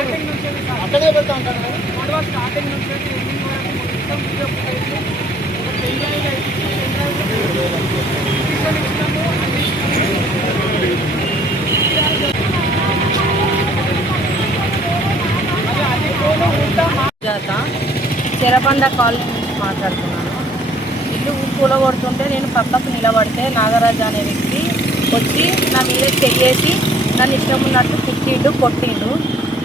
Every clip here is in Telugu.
అక్కడే పెడతా ఉంటాను గొడవ స్టార్టింగ్ నుంచి ఎండింగ్ వరకు మొత్తం వీడియో ఫుటేజ్ ఒక పెండ్రైవ్ ఇచ్చినాము. చెరబండ కాలనీ నుంచి మాట్లాడుతున్నాను. ఇల్లు కూలగొడుతుంటే నేను పక్కకు నిలబడితే నాగరాజు అనే వ్యక్తి వచ్చి నా మీద చెయ్యేసి నన్ను ఇష్టం ఉన్నట్టు తిట్టిండు, కొట్టిండు.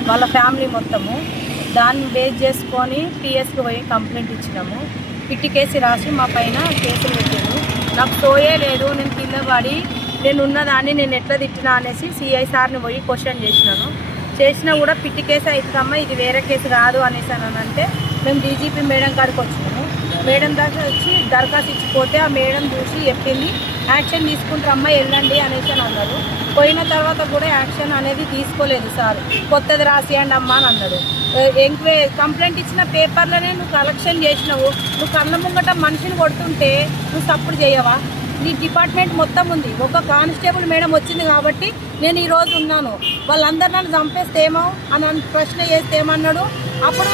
వాళ్ళ ఫ్యామిలీ మొత్తము. దాన్ని బేస్ చేసుకొని పిఎస్కి పోయి కంప్లైంట్ ఇచ్చినాము. పిట్టి కేసు రాసి మా పైన కేసులు పెట్టారు. నాకు సోయే లేదు, నేను కింద పడి నేను ఉన్నదాన్ని నేను ఎట్లా తిట్టినా అనేసి సిఐ సార్ని పోయి క్వశ్చన్ చేసినా కూడా పిట్టి కేసు అవుతుందమ్మా, ఇది వేరే కేసు కాదు అనేసి అంటే మేము డీజీపీ మేడం కాడికి వచ్చినాము. మేడం దాకా వచ్చి దరఖాస్తు ఇచ్చిపోతే ఆ మేడం చూసి చెప్పింది యాక్షన్ తీసుకుంటారమ్మా వెళ్ళండి అనేసి అన్నారు. పోయిన తర్వాత కూడా యాక్షన్ అనేది తీసుకోలేదు సార్. కొత్తది రాసియండి అమ్మా అని అన్నాడు. కంప్లైంట్ ఇచ్చిన పేపర్లోనే నువ్వు కలెక్షన్ చేసినావు, నువ్వు కళ్ళ ముంగట మనిషిని కొడుతుంటే నువ్వు సపోర్ట్ చేయవా? నీ డిపార్ట్మెంట్ మొత్తం ఉంది, ఒక కానిస్టేబుల్ మేడం వచ్చింది కాబట్టి నేను ఈరోజు ఉన్నాను. వాళ్ళందరూ నన్ను చంపేస్తే ఏమో అని ప్రశ్న చేస్తే ఏమన్నాడు, అప్పుడు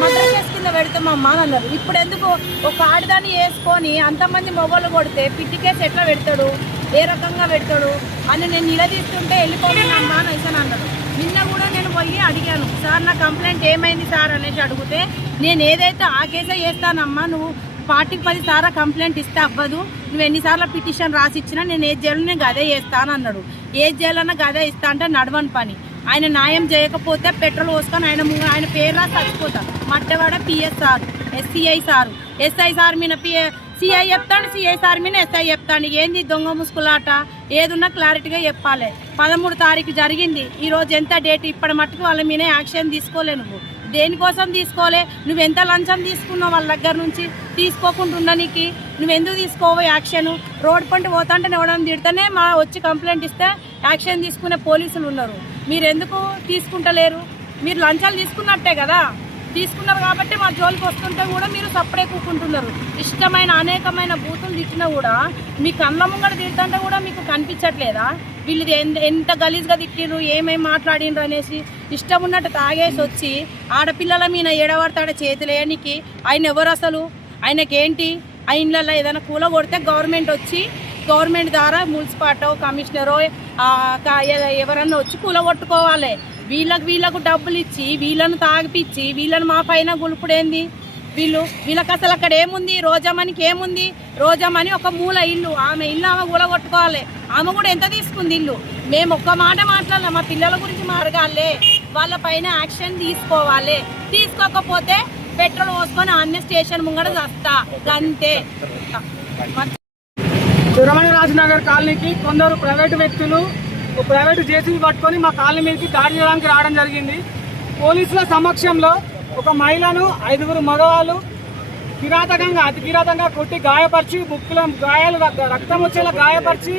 మర్డర్ కేసు కింద పెడతామమ్మా అని అన్నారు. ఇప్పుడు ఎందుకు ఒక ఆడదాన్ని వేసుకొని అంతమంది మొగోళ్ళు కొడితే పిట్టి కేసు ఎట్లా పెడతాడు, ఏ రకంగా పెడతాడు అని నేను నిలదీస్తుంటే వెళ్ళిపోతున్నామ్మా అని అయితే అన్నాడు. నిన్న కూడా నేను పోయి అడిగాను, సార్ నా కంప్లైంట్ ఏమైంది సార్ అనేసి అడిగితే నేను ఏదైతే ఆ కేసే చేస్తానమ్మా, నువ్వు 10 సార్లు కంప్లైంట్ ఇస్తే అవ్వదు, నువ్వు ఎన్నిసార్లు పిటిషన్ రాసి ఇచ్చినా నేను ఏ జైలు నేను గదే చేస్తాను అన్నాడు. ఏ జైలన్నా గదే ఇస్తా అంటే నడవని పని. ఆయన న్యాయం చేయకపోతే పెట్రోల్ పోసుకొని ఆయన పేరు రాసి చచ్చిపోతా. Mattewada PSR SCI sir, SI sir మీద సిఐ చెప్తాడు, సిఐ సార్ మీద ఎస్ఐ చెప్తాడు. ఏంది దొంగ ముసుకులాట? ఏదున్నా క్లారిటీగా చెప్పాలి. 13 తారీఖు జరిగింది, ఈరోజు ఎంత డేట్? ఇప్పటి మట్టుకు వాళ్ళ మీద యాక్షన్ తీసుకోలే. నువ్వు దేనికోసం తీసుకోలే? నువ్వెంత లంచం తీసుకున్నావు వాళ్ళ దగ్గర నుంచి? తీసుకోకుండా ఉండడానికి నువ్వెందుకు తీసుకోవో యాక్షన్? రోడ్ పంట పోతాంటే ఎవడని తిడితేనే మా వచ్చి కంప్లైంట్ ఇస్తే యాక్షన్ తీసుకునే పోలీసులు ఉన్నారు. మీరు ఎందుకు తీసుకుంటలేరు? మీరు లంచాలు తీసుకున్నట్టే కదా, తీసుకున్నారు కాబట్టి మా జోలికి వస్తుంటే కూడా మీరు సప్పుడే కూకుంటున్నారు. ఇష్టమైన అనేకమైన బూతులు తిట్టినా కూడా మీ కళ్ళ ముంగడ తిడుతుంటే కూడా మీకు కనిపించట్లేదా? వీళ్ళు ఎంత గలీజ్గా తిట్టిర్రు, ఏమేమి మాట్లాడినరు అనేసి ఇష్టం ఉన్నట్టు తాగేసి వచ్చి ఆడపిల్లల మీద ఏడబడతాడ చేతులేయనికి. ఆయన ఎవరు అసలు? ఆయనకేంటి? ఆ ఇళ్ళల్లో ఏదైనా కూల కొడితే గవర్నమెంట్ ద్వారా మున్సిపాలిటో కమిషనరో ఎవరన్నా వచ్చి కూల కొట్టుకోవాలి. వీళ్ళకు డబ్బులు ఇచ్చి వీళ్ళను తాగిపిచ్చి వీళ్ళని మా పైన గులుపుడేంది? వీళ్ళకి అసలు అక్కడ ఏముంది? రోజమ్మనికి ఏముంది? రోజమ్మని ఒక మూల ఇల్లు, ఆమె ఇల్లు ఆమె కూలగొట్టుకోవాలి. ఆమె కూడా ఎంత తీసుకుంది ఇల్లు? మేము ఒక్క మాట మాట్లాడాలి, మా పిల్లల గురించి మారగాలే, వాళ్ళ పైన యాక్షన్ తీసుకోవాలి. తీసుకోకపోతే పెట్రోల్ పోసుకొని అన్ని స్టేషన్ ముంగడ వస్తా అంతే. రమణరాజనగర్ కాలనీకి కొందరు ప్రైవేటు వ్యక్తులు ప్రైవేటు జేసీబీ పట్టుకొని మా కాలనీ మీదకి దాడి చేయడానికి రావడం జరిగింది. పోలీసుల సమక్షంలో ఒక మహిళను 5 మగవాళ్ళు అతి కిరాతకంగా కొట్టి గాయపరిచి, ముక్కుల గాయాలు రక్తం వచ్చేలా గాయపరిచి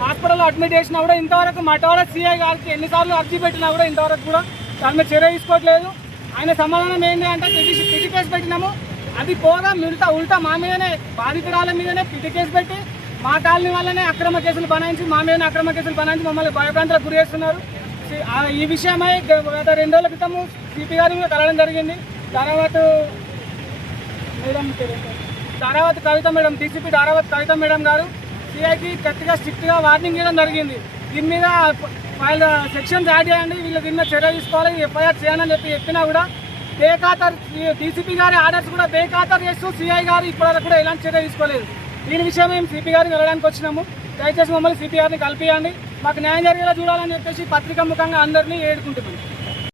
హాస్పిటల్లో అడ్మిట్ చేసినా కూడా ఇంతవరకు మటవాడ సిఐ గారికి ఎన్నిసార్లు అర్జీ పెట్టినా కూడా ఇంతవరకు కూడా దాని మీద చర్య తీసుకోవట్లేదు. ఆయన సమాధానం ఏంటి అంటే పిటి కేసు పెట్టినాము, అది పోగా ఉల్టా మా మీదనే బాధితురాల మీదనే పిటి కేసు పెట్టి మా కాలనీ వాళ్ళనే అక్రమ కేసులు బనాయించి మమ్మల్ని భయభ్రాంతులకు గురి చేస్తున్నారు. ఈ విషయమై గత 2 రోజుల క్రితము సిపి గారిని కూడా కలవడం జరిగింది. ధారావత్ కవిత మేడం, డీసీపీ ధారావత్ కవిత మేడం గారు సిఐకి గట్టిగా స్ట్రిక్ట్గా వార్నింగ్ చేయడం జరిగింది. దీని మీద వాళ్ళ సెక్షన్స్ యాడ్ చేయండి, వీళ్ళ దీని మీద చర్య తీసుకోవాలి, ఎఫ్ఐఆర్ చేయాలని చెప్పినా కూడా బేఖాతరు, డీసీపీ గారి ఆర్డర్స్ కూడా బేఖాతరు చేస్తూ సిఐ గారు ఇప్పటివరకు కూడా ఎలాంటి చర్య తీసుకోలేదు. దీని విషయం మేము సిపి గారిని వెళ్ళడానికి వచ్చినాము. దయచేసి మమ్మల్ని సిపి గారిని కలిపియండి, మాకు న్యాయం జరిగేలా చూడాలని చెప్పేసి పత్రికా ముఖంగా అందరినీ వేడుకుంటున్నాం.